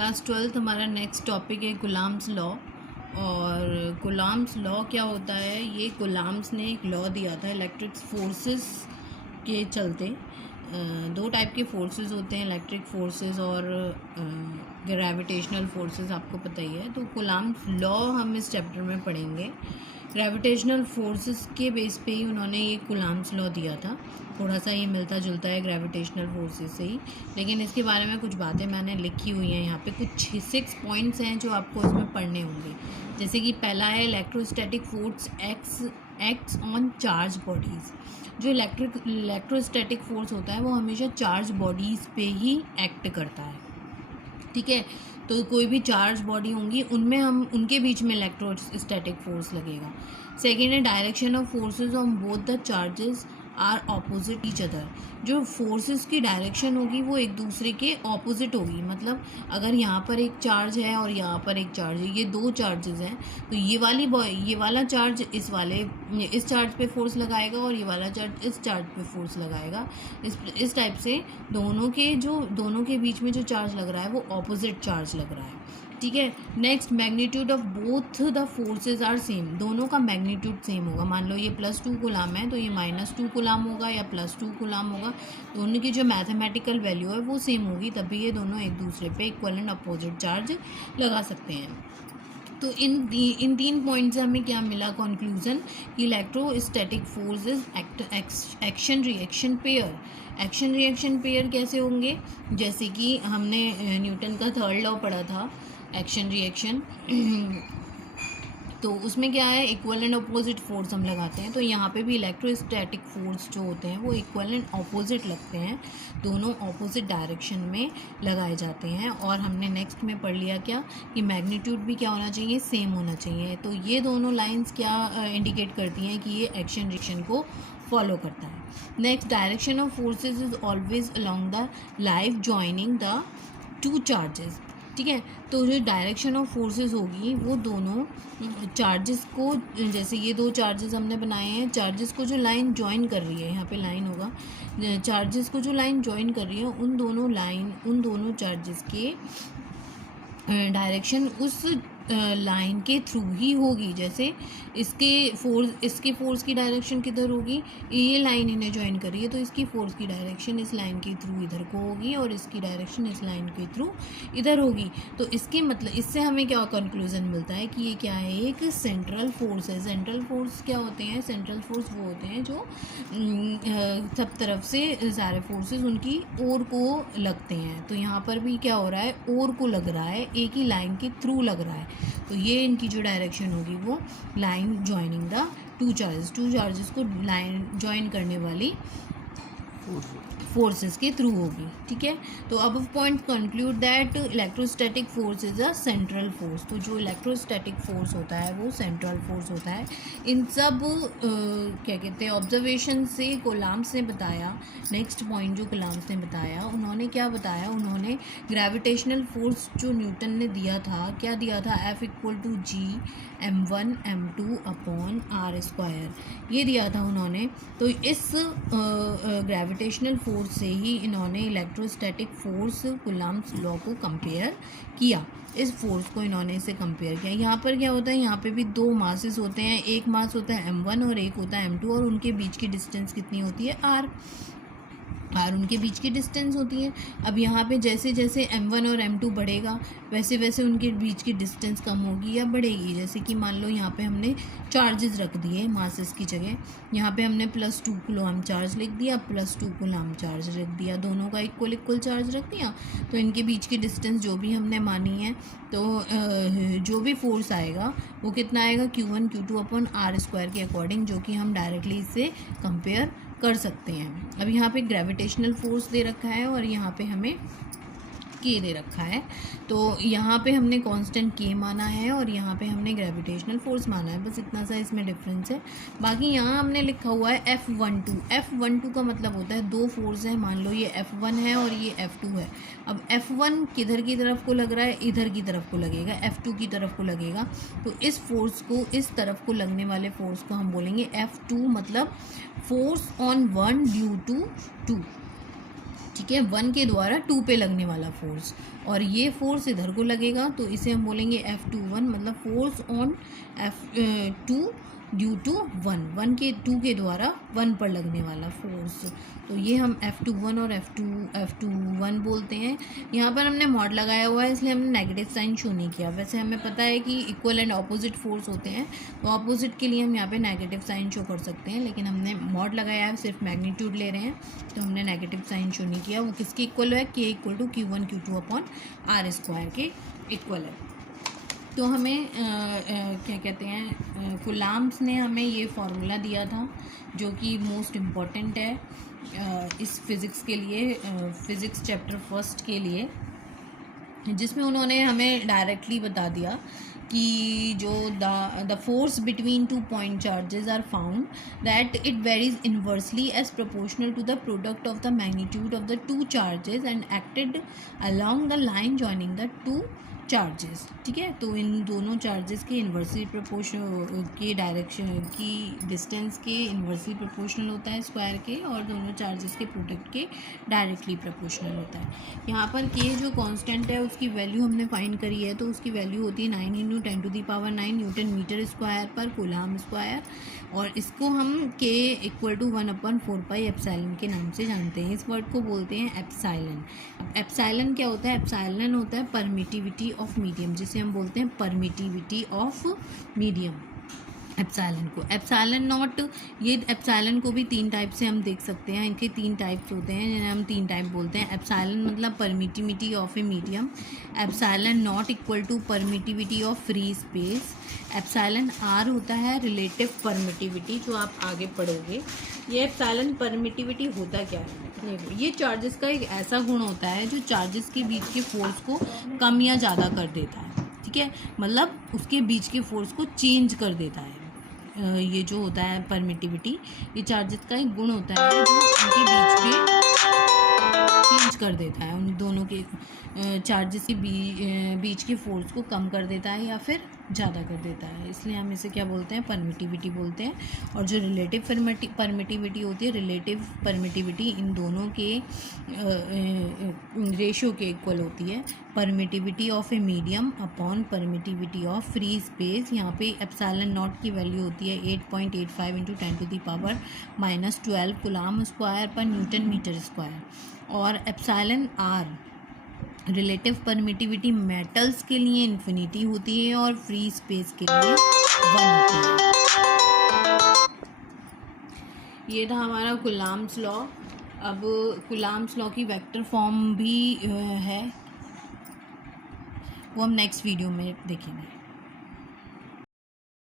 Class 12 हमारा next topic है गुलाम्स law. और गुलाम्स लॉ क्या होता है? ये गुलाम्स ने एक लॉ दिया था इलेक्ट्रिक फोर्सेस के चलते। दो टाइप के फोर्सेस होते हैं, इलेक्ट्रिक फोर्सेस और ग्रेविटेशनल फोर्सेस, आपको पता ही है। तो गुलाम्स लॉ हम इस चैप्टर में पढ़ेंगे। ग्रेविटेशनल फोर्सेस के बेस पे ही उन्होंने ये गुलाम्स लॉ दिया था। थोड़ा सा ये मिलता जुलता है ग्रेविटेशनल फोर्सेस से ही, लेकिन इसके बारे में कुछ बातें मैंने लिखी हुई हैं यहाँ पे। कुछ 6 पॉइंट्स हैं जो आपको इसमें पढ़ने होंगे। जैसे कि पहला है electrostatic force acts on charge bodies. जो इलेक्ट्रोस्टैटिक फोर्स होता है वो हमेशा चार्ज बॉडीज़ पे ही एक्ट करता है, ठीक है। तो कोई भी चार्ज बॉडी होंगी उनमें हम उनके बीच में इलेक्ट्रोस्टैटिक फोर्स लगेगा। सेकेंड है direction of forces on both the charges are opposite each other. जो फोर्सेस की डायरेक्शन होगी वो एक दूसरे के ऑपोजिट होगी। मतलब अगर यहाँ पर एक चार्ज है और यहाँ पर एक चार्ज है, ये दो चार्जेस हैं, तो ये वाला चार्ज इस चार्ज पे फोर्स लगाएगा और ये वाला चार्ज इस चार्ज पे फोर्स लगाएगा। इस टाइप से दोनों के बीच में जो चार्ज लग रहा है वो ऑपोजिट चार्ज लग रहा है, ठीक है। Next, magnitude of both the forces are same. दोनों का मैग्नीट्यूड सेम होगा। मान लो ये +2 कूलाम है तो ये -2 कूलाम होगा या +2 कूलाम होगा। दोनों की जो मैथमेटिकल वैल्यू है वो सेम होगी, तभी ये दोनों एक दूसरे पे इक्वल एंड अपोजिट चार्ज लगा सकते हैं। तो इन 3 पॉइंट से हमें क्या मिला conclusion? Electrostatic force is action reaction pair. Action reaction pair कैसे होंगे? जैसे कि हमने न्यूटन का थर्ड लॉ पढ़ा था, एक्शन रिएक्शन। तो उसमें क्या है, इक्वल एंड अपोजिट फोर्स हम लगाते हैं। तो यहाँ पे भी इलेक्ट्रोस्टैटिक फोर्स जो होते हैं वो इक्वल एंड अपोजिट लगते हैं, दोनों अपोजिट डायरेक्शन में लगाए जाते हैं। और हमने नेक्स्ट में पढ़ लिया क्या कि मैग्नीट्यूड भी क्या होना चाहिए, सेम होना चाहिए। तो ये दोनों लाइंस क्या इंडिकेट करती हैं कि ये एक्शन रिएक्शन को फॉलो करता है। Next, direction of forces is always along the line joining the two charges, ठीक है। तो जो डायरेक्शन ऑफ फोर्सेस होगी वो दोनों चार्जेस को, जैसे ये दो चार्जेस हमने बनाए हैं, चार्जेस को जो लाइन ज्वाइन कर रही है, यहाँ पे लाइन होगा, चार्जेस को जो लाइन ज्वाइन कर रही है उन दोनों चार्जेस के डायरेक्शन उस लाइन के थ्रू ही होगी। जैसे इसके फोर्स की डायरेक्शन किधर होगी, ये लाइन इन्हें ज्वाइन कर रही है तो इसकी फोर्स की डायरेक्शन इस लाइन के थ्रू इधर को होगी और इसकी डायरेक्शन इस लाइन के थ्रू इधर होगी। तो इसके मतलब इससे हमें क्या कंक्लूजन मिलता है कि ये क्या है, एक सेंट्रल फोर्स है। सेंट्रल फोर्स क्या होते हैं? सेंट्रल फोर्स वो होते हैं जो सब तरफ से सारे फोर्सेस उनकी ओर को लगते हैं। तो यहाँ पर भी क्या हो रहा है, ओर को लग रहा है, एक ही लाइन के थ्रू लग रहा है। तो ये इनकी जो डायरेक्शन होगी वो line joining the two charges को लाइन ज्वाइन करने वाली फोर्सेस के थ्रू होगी, ठीक है। तो अब point conclude that electrostatic force is a central force. तो जो इलेक्ट्रोस्टैटिक फोर्स होता है वो सेंट्रल फोर्स होता है। इन सब क्या कहते हैं ऑब्जर्वेशन से कूलाम्स ने बताया। नेक्स्ट पॉइंट जो कूलाम्स ने बताया, उन्होंने क्या बताया, उन्होंने ग्रेविटेशनल फोर्स जो न्यूटन ने दिया था, क्या दिया था, F = G m1 m2 upon r², ये दिया था उन्होंने। तो इस ग्रेविटेशनल फोर्स से ही इन्होंने इलेक्ट्रोस्टैटिक फोर्स कूलाम्स लॉ को कंपेयर किया। इस फोर्स को इन्होंने इससे कंपेयर किया। यहाँ पर क्या होता है, यहाँ पे भी दो मासेस होते हैं, एक मास होता है m1 और एक होता है m2, और उनके बीच की डिस्टेंस कितनी होती है, r उनके बीच की डिस्टेंस होती है। अब यहाँ पे जैसे जैसे m1 और m2 बढ़ेगा वैसे वैसे उनके बीच की डिस्टेंस कम होगी या बढ़ेगी। जैसे कि मान लो यहाँ पे हमने चार्जेस रख दिए मासेस की जगह, यहाँ पे हमने +2 कूलाम चार्ज लिख दिया, +2 कूलाम चार्ज रख दिया, दोनों का इक्वल चार्ज रख दिया। तो इनके बीच की डिस्टेंस जो भी हमने मानी है, तो जो भी फोर्स आएगा वो कितना आएगा, Q1 Q2 अपॉन r² के अकॉर्डिंग, जो कि हम डायरेक्टली इससे कंपेयर कर सकते हैं। अब यहाँ पे ग्रेविटेशनल फोर्स दे रखा है और यहाँ पे हमें K दे रखा है। तो यहाँ पे हमने कांस्टेंट K माना है और यहाँ पे हमने ग्रेविटेशनल फोर्स माना है, बस इतना सा इसमें डिफरेंस है। बाकी यहाँ हमने लिखा हुआ है F12 का मतलब होता है दो फोर्स है। मान लो ये F1 है और ये F2 है। अब F1 किधर की तरफ को लग रहा है, इधर की तरफ को लगेगा, F2 की तरफ को लगेगा। तो इस फोर्स को, इस तरफ को लगने वाले फोर्स को हम बोलेंगे F2, मतलब फोर्स ऑन 1 ड्यू टू 2, ठीक है, 1 के द्वारा 2 पे लगने वाला फोर्स, और ये फोर्स इधर को लगेगा तो इसे हम बोलेंगे F21, मतलब force on F2 due to 1 के 2 के द्वारा 1 पर लगने वाला फोर्स। तो ये हम F21 और F21 बोलते हैं। यहाँ पर हमने मॉड लगाया हुआ है इसलिए हमने नेगेटिव साइन शो नहीं किया। वैसे हमें पता है कि इक्वल एंड ऑपोजिट फोर्स होते हैं, तो ऑपोजिट के लिए हम यहाँ पे नेगेटिव साइन शो कर सकते हैं, लेकिन हमने मॉड लगाया है, सिर्फ मैग्नीट्यूड ले रहे हैं तो हमने नेगेटिव साइन शो नहीं किया। वो किसके इक्वल है? K equal to Q1 Q2 upon R square के इक्वल है। तो हमें क्या कहते हैं, कुलाम्स ने हमें ये फार्मूला दिया था जो कि मोस्ट इम्पॉर्टेंट है इस फिज़िक्स के लिए, फ़िज़िक्स चैप्टर फर्स्ट के लिए, जिसमें उन्होंने हमें डायरेक्टली बता दिया कि जो the force between 2 point charges are found that it varies inversely as proportional to the product of the magnitude of the 2 charges and acted along the line joining the 2 charges. ठीक है, तो इन दोनों charges के inversely proportional के direction की distance के inversely proportional होता है स्क्वायर के, और दोनों चार्जेस के प्रोडक्ट के डायरेक्टली प्रोपोर्शनल होता है। यहाँ पर के जो कांस्टेंट है उसकी वैल्यू हमने फाइंड करी है, तो उसकी वैल्यू होती है 9 × 10⁹ न्यूटन मीटर स्क्वायर पर कूलाम स्क्वायर, और इसको हम k इक्वल टू 1/4π के नाम से जानते हैं। इस वर्ड को बोलते हैं एप्साइलन। अब एप्साइलन क्या होता है? एप्साइलन होता है परमिटिविटी ऑफ मीडियम, जिसे हम बोलते हैं परमिटिविटी ऑफ मीडियम। एप्साइलन को एप्साइलन नॉट, ये एप्साइलन को भी 3 टाइप से हम देख सकते हैं। इनके 3 टाइप्स होते हैं जिन्हें हम 3 टाइप बोलते हैं। एप्साइलन मतलब permittivity of a medium, epsilon not equal to permittivity of free space, epsilon R होता है रिलेटिव परमिटिविटी, जो आप आगे पढ़ोगे। ये एप्साइलन परमिटिविटी होता क्या है? ये चार्जेस का एक ऐसा गुण होता है जो चार्जेस के बीच के फोर्स को कम या ज़्यादा कर देता है। ठीक है, मतलब उसके बीच के फोर्स को चेंज कर देता है। ये जो होता है परमिटिविटी, ये चार्जेस का एक गुण होता है जो उनके बीच में चेंज कर देता है, उन दोनों के चार्जेस के बीच के फोर्स को कम कर देता है या फिर ज़्यादा कर देता है, इसलिए हम इसे क्या बोलते हैं? परमिटिविटी बोलते हैं। और जो रिलेटिव परमिटिविटी होती है, रिलेटिव परमिटिविटी इन दोनों के रेशियो के इक्वल होती है। Permittivity of a medium upon permittivity of free space. यहाँ पे एप्सिलॉन नॉट की वैल्यू होती है 8.85 × 10⁻⁻12 कूलाम स्क्वायर पर न्यूटन मीटर स्क्वायर। और epsilon R relative permittivity metals के लिए इन्फिनिटी होती है और फ्री स्पेस के लिए 1 होती है। ये था हमारा कूलाम्स लॉ। अब कूलाम्स लॉ की वेक्टर फॉर्म भी है, वो हम नेक्स्ट वीडियो में देखेंगे।